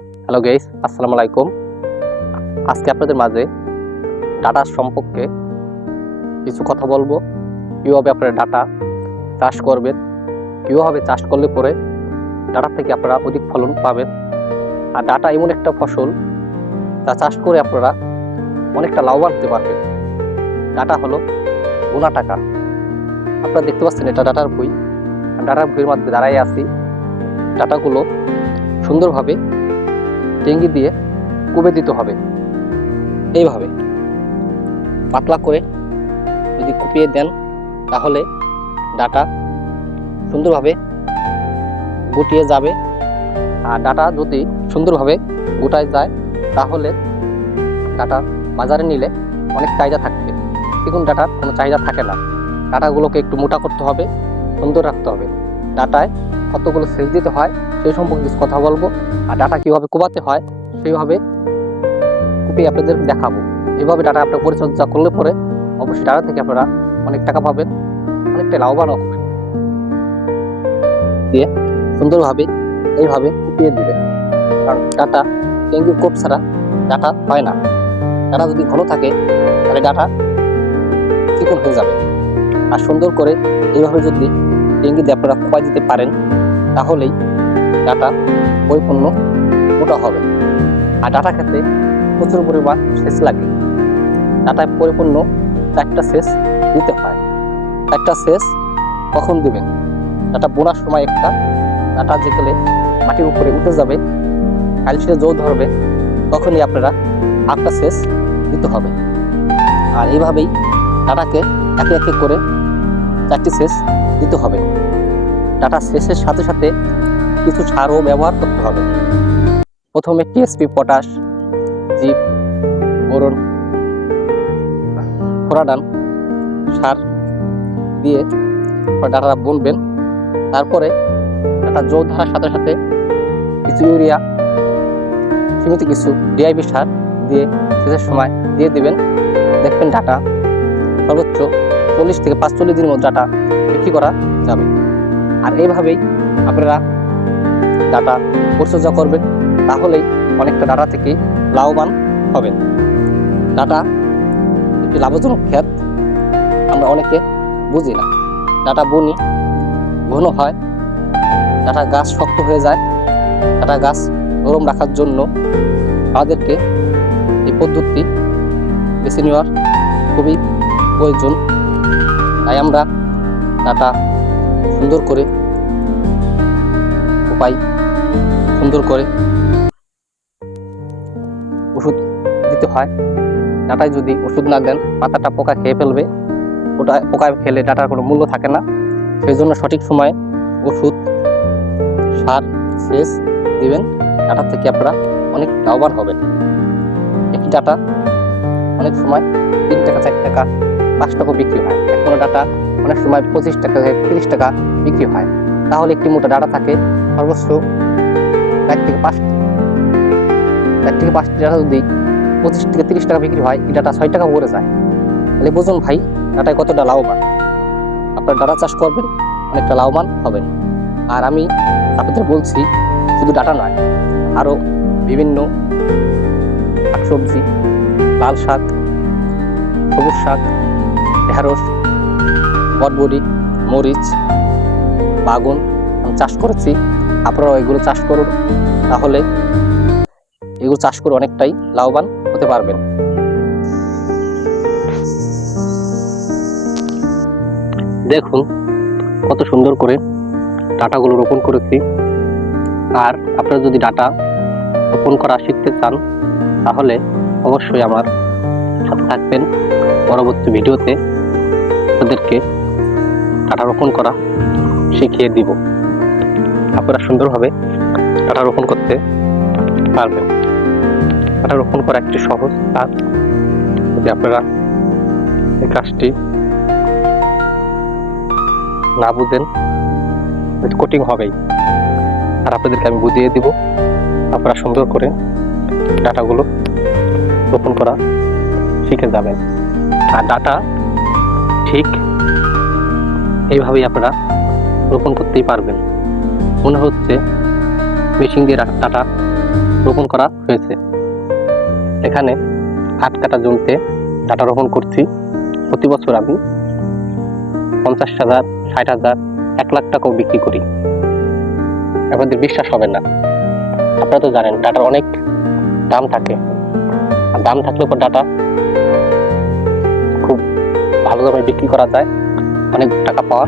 Hello guys আসসালামু আলাইকুম। আজকে আপনাদের মাঝে ডাটা সম্পর্কে কিছু কথা বলব। কীভাবে আপনারা ডাটা চাষ করবেন, কীভাবে চাষ করলে পরে ডাটা থেকে আপনারা অধিক ফলন পাবেন। আর ডাটা এমন একটা ফসল, যা চাষ করে আপনারা অনেকটা লাভবান হতে পারবেন। ডাটা হলো গুণা টাকা। আপনারা দেখতে পাচ্ছেন এটা ডাটার বই। ডাটার বইয়ের মধ্যে দাঁড়াই আছি। ডাটাগুলো সুন্দরভাবে টেঙ্গি দিয়ে কুবে দিতে হবে। এইভাবে পাতলা করে যদি কুপিয়ে দেন, তাহলে ডাটা সুন্দরভাবে গুটিয়ে যাবে। আর ডাটা যদি সুন্দরভাবে গোটায় যায়, তাহলে ডাটা বাজারে নিলে অনেক চাহিদা থাকবে। দেখুন, ডাটার কোনো চাহিদা থাকে না। ডাটাগুলোকে একটু মোটা করতে হবে, সুন্দর রাখতে হবে। ডাটায় কতগুলো সেচ দিতে হয়, সেই সম্পর্কে কিছু কথা বলব। আর ডাটা কীভাবে কোবাতে হয়, সেইভাবে কুপিয়ে আপনাদের দেখাবো। এইভাবে ডাটা আপনার পরিচর্যা করলে পরে অবশ্যই ডাটা থেকে আপনারা অনেক টাকা পাবেন, অনেকটা লাভবান হবেন। দিয়ে সুন্দরভাবে এইভাবে কুপিয়ে দিবেন। কারণ ডাটা ডেঙ্গু কোপ ছাড়া ডাটা হয় না। ডাটা যদি ঘন থাকে, তাহলে ডাটা চিকন হয়ে যাবে। আর সুন্দর করে এইভাবে যদি ডেঙ্গি দিয়ে আপনারা কোপাই দিতে পারেন, তাহলেই ডাটা পরিপূর্ণ মোটা হবে। আর ডাটা খেতে প্রচুর পরিমাণ সেচ লাগে। ডাটায় পরিপূর্ণ চারটা সেচ দিতে হয়। একটা সেচ কখন দিবেন? ডাটা বোনার সময় একটা, ডাটা যেগুলো মাটির উপরে উঠে যাবে ক্যালসিয়াম জোর ধরবে, তখনই আপনারা আটটা সেচ দিতে হবে। আর এইভাবেই ডাটাকে একে একে করে চারটি সেচ দিতে হবে। ডাটা সেচের সাথে সাথে কিছু সারও ব্যবহার করতে হবে। প্রথমে টিএসপি পটাশ, জিপ বোরন ফোরাডান সার দিয়ে ডাটা বুনবেন। তারপরে ডাটা জোর ধরার সাথে সাথে কিছু ইউরিয়া, সীমিত কিছু ডিআইবি সার দিয়ে সেচের সময় দিয়ে দিবেন। দেখবেন ডাটা সর্বোচ্চ চল্লিশ থেকে পাঁচচল্লিশ দিনের মধ্যে ডাটা বিক্রি করা যাবে। আর এইভাবেই আপনারা ডাটা পরিচর্যা করবেন, তাহলেই অনেকটা ডাটা থেকে লাভবান হবেন। ডাটা একটি লাভজনক ক্ষেত, আমরা অনেকে বুঝি না। ডাটা বনি, ঘন হয় ডাটা গাছ শক্ত হয়ে যায় ডাটা গাছ নরম রাখার জন্য আমাদেরকে এই পদ্ধতি বেছে নেওয়ার খুবই প্রয়োজন। তাই আমরা ডাটা সুন্দর করে উপায় সুন্দর করে ওষুধ দিতে হয়। ডাটায় যদি ওষুধ না দেন পাতাটা পোকা খেয়ে ফেলবে। ওটা পোকা খেলে ডাটার কোনো মূল্য থাকে না। সেই জন্য সঠিক সময়ে ওষুধ, সার, সেচ দিবেন। ডাটা থেকে আপনারা অনেক লাভবান হবেন। একটি ডাটা অনেক সময় তিন টাকা চার টাকা পাঁচ টাকা বিক্রি হয়। কোনো ডাটা অনেক সময় পঁচিশ টাকা থেকে তিরিশ টাকা বিক্রি হয়। তাহলে একটি মোটা ডাটা থাকে সর্বোচ্চ চার থেকে পাঁচটি চার থেকে পাঁচটি ডাটা যদি পঁচিশ থেকে তিরিশ টাকা বিক্রি হয়, এই ডাটা ছয় টাকা পড়ে যায়। তাহলে বুঝুন ভাই, ডাটায় কতটা লাভবান। আপনার ডাটা চাষ করবেন, অনেকটা লাভবান হবেন। আর আমি আপনাদের বলছি, শুধু ডাটা নয় আরও বিভিন্ন শাকসবজি, লাল শাক, সবুজ শাক ঢেঁড়স, বটবডি, মরিচ, বাগুন আমি চাষ করেছি। আপনারাও এগুলো চাষ করুন, তাহলে এগুলো চাষ করে অনেকটাই লাভবান হতে পারবেন। দেখুন কত সুন্দর করে ডাটাগুলো রোপণ করেছি। আর আপনারা যদি ডাটা রোপণ করা শিখতে চান, তাহলে অবশ্যই আমার সাথে থাকবেন। পরবর্তী ভিডিওতে আপনাদেরকে ডাটা রোপণ করা শিখিয়ে দিব। আপনারা সুন্দরভাবে টাটা রোপণ করতে পারবেন। টাটা রোপণ করা একটি সহজ কাজ। যদি আপনারা এই কাজটি না বুঝেন কঠিন হবেই। আর আপনাদেরকে আমি বুঝিয়ে দিব, আপনারা সুন্দর করে ডাটাগুলো রোপণ করা শিখে যাবেন। আর ডাটা ঠিক এইভাবেই আপনারা রোপণ করতেই পারবেন। মনে হচ্ছে মেশিন দিয়ে ডাটা রোপণ করা হয়েছে। এখানে আট কাটা জমিতে ডাটা রোপণ করছি। প্রতি বছর আমি পঞ্চাশ হাজার, ষাট হাজার, এক লাখ টাকাও বিক্রি করি। আপনাদের বিশ্বাস হবে না। আপনারা তো জানেন ডাটার অনেক দাম থাকে। আর দাম থাকলে পর ডাটা ভালো দামে বিক্রি করা যায় অনেক টাকা পাওয়া।